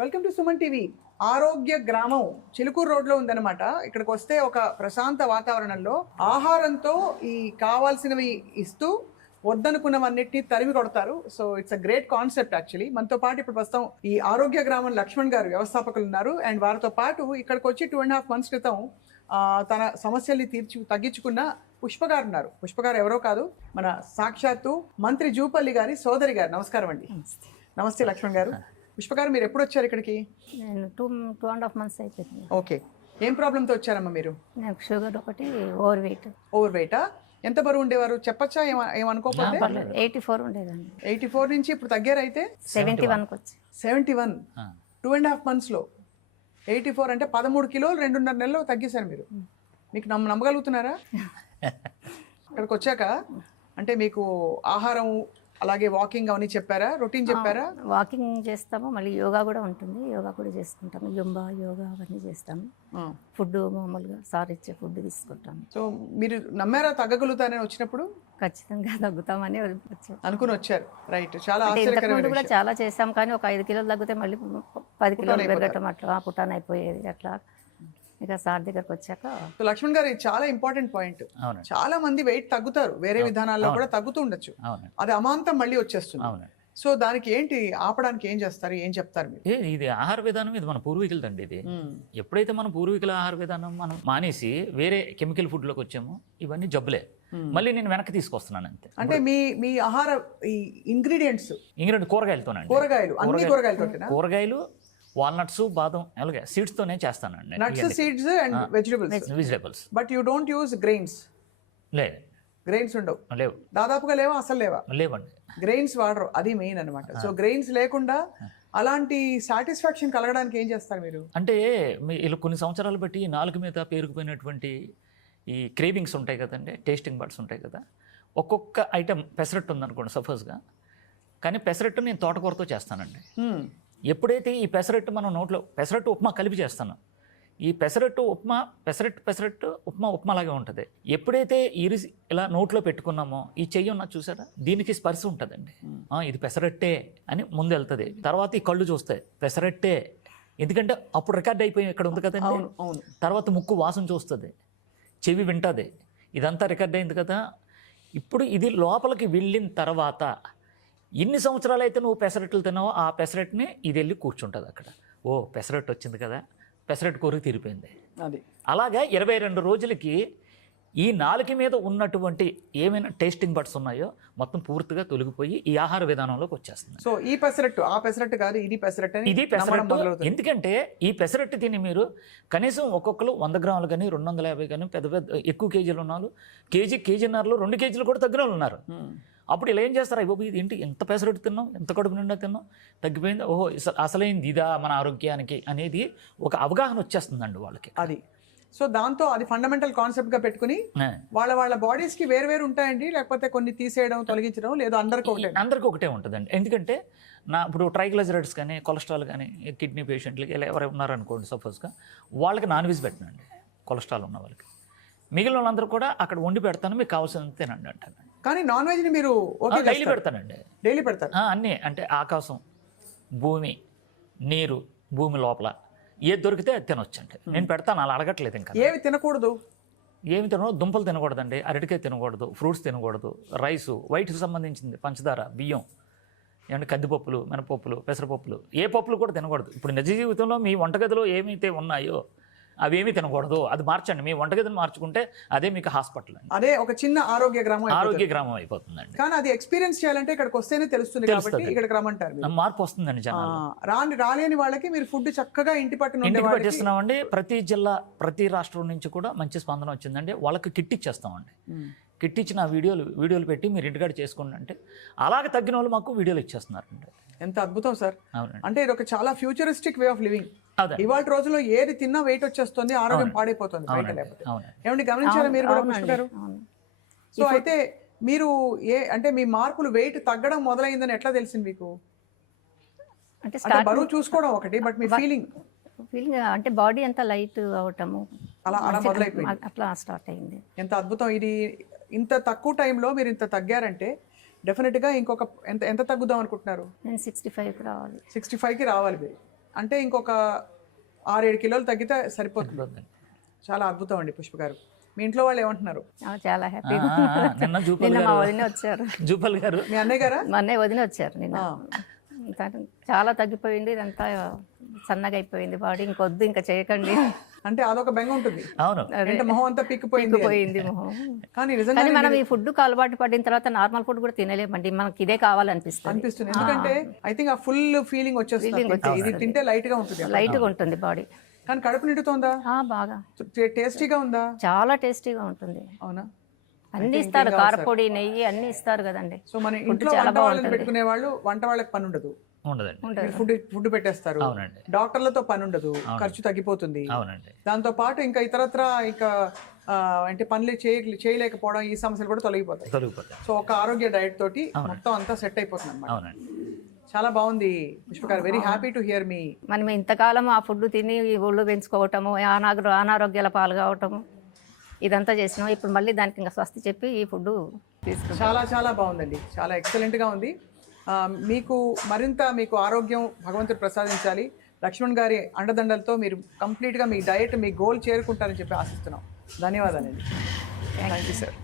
Welcome to Suman TV. ఆరోగ్య గ్రామం Chilukuru road లో ఉందన్నమాట. ఇక్కడికి వస్తే ఒక ప్రశాంత వాతావరణంలో ఆహారంతో ఈ కావాల్సినవి ఇస్తూ వద్దనుకున్నవన్నిటిని తరిమి కొడతారు. So it's a great concept actually. మనతో పాటు ఇప్పుడు ప్రస్తుతం ఈ ఆరోగ్య గ్రామం లక్ష్మణ్ గారు వ్యవస్థాపకులు ఉన్నారు. అండ్ వారితో పాటు ఇక్కడికి వచ్చి 2.5 months క్రితం తన సమస్యల్ని తగ్గించుకున్న పుష్ప గారు ఉన్నారు. పుష్ప గారు ఎవరో కాదు, మన సాక్షాత్తు మంత్రి జూపల్లి గారి సోదరి గారు. నమస్కారం అండి. నమస్తే లక్ష్మణ్ గారు. పుష్ప గారు, మీరు ఎప్పుడు వచ్చారు ఇక్కడికి? నేను 2.5 months అయిపోయింది. ఓకే, ఏం ప్రాబ్లంతో వచ్చారమ్మా మీరు? నాకు షుగర్ ఒకటి, ఓవర్ వెయిటా? ఎంత బరువు ఉండేవారు చెప్పచ్చా? ఏమనుకోకపోతే 84 ఉండేదండి. 84 నుంచి ఇప్పుడు తగ్గారు అయితే 71కి వచ్చి 71. 2.5 months లో 84 అంటే 13 కిలోలు 2.5 నెలల్లో తగ్గేశారు మీరు. మీకు నమ్మగలుగుతున్నారా? ఇక్కడికి వచ్చాక అంటే మీకు ఆహారం అలాగే వాకింగ్ అవన్నీ చెప్పారా? రొటీన్ చెప్పారా? వాకింగ్ చేస్తాము, మళ్ళీ యోగా కూడా ఉంటుంది, యోగా కూడా చేసుకుంటాము. యోగా అవన్నీ చేస్తాము. ఫుడ్ మామూలుగా సార్ ఇచ్చే ఫుడ్ తీసుకుంటాము. సో మీరు నమ్మారా తగ్గగలుగుతారని వచ్చినప్పుడు? ఖచ్చితంగా తగ్గుతామని అనుకుని వచ్చారు. రైట్, చాలా ఇంతకుముందు ఆశ్చర్యకరమైన కూడా చాలా చేసాం, కానీ ఒక 5 కిలోలు తగ్గితే మళ్ళీ 10 కిలోలు పెరగటం అట్లా పుటాన్ అయిపోయేది. అట్లా ఇక సార్ దగ్గరకు వచ్చాక. సో లక్ష్మణ్ గారు, ఇది చాలా ఇంపార్టెంట్ పాయింట్. చాలా మంది వెయిట్ తగ్గుతారు, వేరే విధానాల్లో కూడా తగ్గుతూ ఉండొచ్చు, అది అమాంతం మళ్ళీ వచ్చేస్తుంది. సో దానికి ఏంటి, ఆపడానికి ఏం చేస్తారు, ఏం చెప్తారు మీరు? ఇది ఆహార విధానం, ఇది మన పూర్వీకులదండి. ఇది ఎప్పుడైతే మన పూర్వీకుల ఆహార విధానం మనం మానేసి వేరే కెమికల్ ఫుడ్ లోకి వచ్చామో ఇవన్నీ జబ్బులే. మళ్ళీ నేను వెనక్కి తీసుకొస్తున్నాను అంతే. అంటే మీ ఆహార ఇంగ్రీడియంట్స్ కూరగాయలతోనండి. కూరగాయలు, వాల్నట్స్, బాదం, అలాగే సీడ్స్ తోనే చేస్తానండి. Nuts, seeds and vegetables. But you don't use grains? లేదు, గ్రెయిన్స్ ఉండవు. లేవు, దాదాపుగా లేవా? అసలు లేవండి. గ్రెయిన్స్ వాడరు, అది మెయిన్ అనమాట. సో గ్రెయిన్స్ లేకుండా అలాంటి సాటిస్ఫాక్షన్ కలగడానికి ఏం చేస్తారు మీరు? అంటే ఇలా కొన్ని సంవత్సరాలు బట్టి నాలుగు మీద పేరుకుపోయినటువంటి ఈ క్రేవింగ్స్ ఉంటాయి కదండి, టేస్టింగ్ బడ్స్ ఉంటాయి కదా. ఒక్కొక్క ఐటెం పెసరట్టు ఉందనుకోండి సపోజ్గా, కానీ పెసరట్టు నేను తోటకూరతో చేస్తానండి. ఎప్పుడైతే ఈ పెసరట్టు మనం నోట్లో పెసరట్టు ఉప్మా కలిపి చేస్తాను, ఈ పెసరట్టు ఉప్మా పెసరట్టు ఉప్మా లాగే ఉంటుంది. ఎప్పుడైతే ఇరిసి ఇలా నోట్లో పెట్టుకున్నామో, ఈ చెయ్యి ఉన్న చూసారా, దీనికి స్పర్శ ఉంటుందండి. ఇది పెసరట్టే అని ముందు వెళ్తుంది. తర్వాత ఈ కళ్ళు చూస్తాయి పెసరట్టే, ఎందుకంటే అప్పుడు రికార్డ్ అయిపోయి ఇక్కడ ఉంది కదండి. తర్వాత ముక్కు వాసన చూస్తుంది, చెవి వింటుంది, ఇదంతా రికార్డ్ అయింది కదా. ఇప్పుడు ఇది లోపలికి వెళ్ళిన తర్వాత ఎన్ని సంవత్సరాలు అయితే నువ్వు పెసరట్లు తిన్నావో ఆ పెసరట్టుని ఇది వెళ్ళి కూర్చుంటుంది అక్కడ. ఓ పెసరట్టు వచ్చింది కదా, పెసరట్టు కోరిక తీరిపోయింది. అది అలాగా 22 రోజులకి ఈ నాలుక మీద ఉన్నటువంటి ఏమైనా టేస్టింగ్ బడ్స్ ఉన్నాయో మొత్తం పూర్తిగా తొలగిపోయి ఈ ఆహార విధానంలోకి వచ్చేస్తుంది. సో ఈ పెసరట్టు ఆ పెసరట్టు కాదు, ఇది పెసరట్టు. ఎందుకంటే ఈ పెసరట్టు తిని మీరు కనీసం ఒక్కొక్కరు 100 గ్రాములు కానీ 250 కానీ పెద్ద ఎక్కువ కేజీలు ఉన్నారు, కేజీన్నరలో 2 కేజీలు కూడా తగ్గిన వాళ్ళు ఉన్నారు. అప్పుడు ఇలా ఏం చేస్తారు, అయ్యో ఇది ఏంటి ఎంత పెసరట్టు తిన్నాం, ఎంత కడుపు నిండా తిన్నాం, తగ్గిపోయింది, ఓహో అసలైంది ఇదా మన ఆరోగ్యానికి అనేది ఒక అవగాహన వచ్చేస్తుందండి వాళ్ళకి. అది సో దాంతో అది ఫండమెంటల్ కాన్సెప్ట్ గా పెట్టుకుని వాళ్ళ బాడీస్ కి వేరు ఉంటాయండి, లేకపోతే కొన్ని తీసేయడం తొలగించడం లేదు, అందరికీ ఒకటే ఉంటుందండి. ఎందుకంటే ఇప్పుడు ట్రైగ్లిజరైడ్స్ కానీ కొలెస్ట్రాల్ కానీ కిడ్నీ పేషెంట్లకి ఇలా ఎవరు ఉన్నారనుకోండి సపోజ్గా, వాళ్ళకి నాన్ వెజ్ పెట్టినండి, కొలెస్ట్రాల్ ఉన్న వాళ్ళకి. మిగిలిన వాళ్ళందరూ కూడా అక్కడ వండి పెడతాను, మీకు కావాల్సినంత తినండి అంటాను. కానీ నాన్ వెజ్ని మీరు డైలీ పెడతానండి. డైలీ పెడతారు అన్నీ, అంటే ఆకాశం, భూమి, నీరు, భూమి లోపల ఏది దొరికితే అది తినొచ్చు అంటే నేను పెడతాను, అలా అడగట్లేదు. ఇంకా ఏమి తినకూడదు, దుంపలు తినకూడదండి, అరటికాయ తినకూడదు, ఫ్రూట్స్ తినకూడదు, రైసు, వైట్కి సంబంధించింది, పంచదార, బియ్యం, ఏమంటే కందిపప్పులు, మినపప్పులు, పెసరపప్పులు, ఏ పప్పులు కూడా తినకూడదు. ఇప్పుడు నిజ జీవితంలో మీ వంటగదిలో ఏమైతే ఉన్నాయో అవేమీ తినకూడదు. అది మార్చండి, మీ వంటగదిని మార్చుకుంటే అదే మీకు హాస్పిటల్ అండి, అదే ఒక చిన్న ఆరోగ్య గ్రామం అయిపోతుందండి. కానీ అది ఎక్స్పీరియన్స్ చేయాలంటే ఇక్కడికి వస్తేనే తెలుస్తుంది కాబట్టి ఇక్కడికి రమ్మంటారు. మార్పు వస్తుందండి జనాలు. రాలేని వాళ్ళకి మీరు ఫుడ్ చక్కగా ఇంటికి పట్టిస్తున్నామండి. ప్రతి జిల్లా, ప్రతి రాష్ట్రం నుంచి కూడా మంచి స్పందన వచ్చిందండి. వాళ్ళకి కిట్ ఇచ్చేస్తామండి. కిట్ ఇచ్చిన వీడియోలు పెట్టి మీరు ఇంటికాడ చేసుకోండి అంటే అలాగే తగ్గిన వాళ్ళు మాకు వీడియోలు ఇచ్చేస్తున్నారండి. ఎంత అద్భుతం సార్. అంటే ఇది ఒక చాలా ఫ్యూచరిస్టిక్ వే ఆఫ్ లివింగ్. ఇవాళ రోజుల్లో ఏది తిన్నా వెయిట్ వచ్చేస్తుంది, ఆరోగ్యం పాడైపోతుంది బయట లేకపోతే. ఏమంటే గమనించారా మీరు కూడా పుష్పగారు? సో అయితే మీరు అంటే మీ మార్పులు వెయిట్ తగ్గడం మొదలైందని ఎట్లా తెలిసింది మీకు? అంటే బరువు చూసుకోవడం ఒకటి, బట్ మీ ఫీలింగ్ అంటే బాడీ అంతా లైట్ అవటము అలా మొదలైపోయింది, అట్లా స్టార్ట్ అయింది. ఎంత అద్భుతం. ఇది ఇంత తక్కువ టైంలో మీరు ఇంత తగ్గారంటే డెఫినెట్గా ఇంకొక ఎంత తగ్గుదాం అనుకుంటున్నారు? నేను 65కి రావాలి. 65కి రావాలి మీరు. అంటే ఇంకొక 6-7 కిలోలు తగ్గితే సరిపోతుంది. వద్దండి. చాలా అద్భుతం అండి పుష్ప గారు. మీ ఇంట్లో వాళ్ళు ఏమంటున్నారు? చాలా హ్యాపీగా నిన్న జూపల్ నిన్న మా గారు వదిన వచ్చారు, జూపల్ గారు మీ అన్నయ్య గారా? మా అన్నయ్య వదిన వచ్చారు నిన్న. చాలా తగ్గిపోయింది, ఇదంతా సన్నగా అయిపోయింది బాడీ, ఇంకొద్దు ఇంకా చేయకండి అంటే అదొక బెంగ ఉంటుంది. అవును అంటే మొహం అంతా పిక్కిపోయింది. పోయింది మొహం. కానీ నిజంగా కానీ మనం ఈ ఫుడ్కి అలవాటు పడిన తర్వాత నార్మల్ ఫుడ్ కూడా తినలేమండి, మనకి ఇదే కావాలనిపిస్తుంది. అనిపిస్తుంది. ఎందుకంటే ఐ థింక్ ఆ ఫుల్ ఫీలింగ్ వచ్చేస్తుంది. ఇది తింటే లైట్ గా ఉంటుంది. లైట్గా ఉంటుంది బాడీ. కానీ కడుపు నిండుతోందా? బాగా టేస్టీగా ఉందా? చాలా టేస్టీగా ఉంటుంది. అవునా? అన్ని ఇస్తారు, కారపొడి, నెయ్యి అన్ని ఇస్తారు కదండి. సో మన ఇంట్లో వంట వాళ్ళని పెట్టుకునే వాళ్ళు వంట వాళ్ళకి పని ఉండదు, ఉండదండి. ఫుడ్ పెట్టేస్తారు. అవునండి. డాక్టర్లతో పని ఉండదు, ఖర్చు తగ్గిపోతుంది. అవునండి. దాంతో పాటు ఇంకా ఇతరత్ర ఇంకా అంటే పనులు చేయలేకపోవడం, ఈ సమస్యలు కూడా తొలగిపోతాయి. సో ఒక ఆరోగ్య డైట్ తోటి మొత్తం అంతా సెట్ అయిపోతుంది అన్నమాట. అవునండి. చాలా బాగుంది పుష్ప గారు. వెరీ హ్యాపీ టు హియర్ మీ. మనం ఇంతకాలం ఆ ఫుడ్ తిని ఒళ్ళు పెంచుకోవటము, అనారోగ్యాల పాలు కావటము, ఇదంతా చేసినాం. ఇప్పుడు మళ్ళీ దానికి ఇంకా స్వస్తి చెప్పి ఈ ఫుడ్ తీసుకుంటాం. చాలా చాలా బాగుందండి, చాలా ఎక్సలెంట్గా ఉంది. మీకు మరింత మీకు ఆరోగ్యం భగవంతుడు ప్రసాదించాలి. లక్ష్మణ్ గారి అండదండలతో మీరు కంప్లీట్గా మీ డయట్, మీ గోల్ చేరుకుంటారని చెప్పి ఆశిస్తున్నాం. ధన్యవాదాలండి. Thank you sir.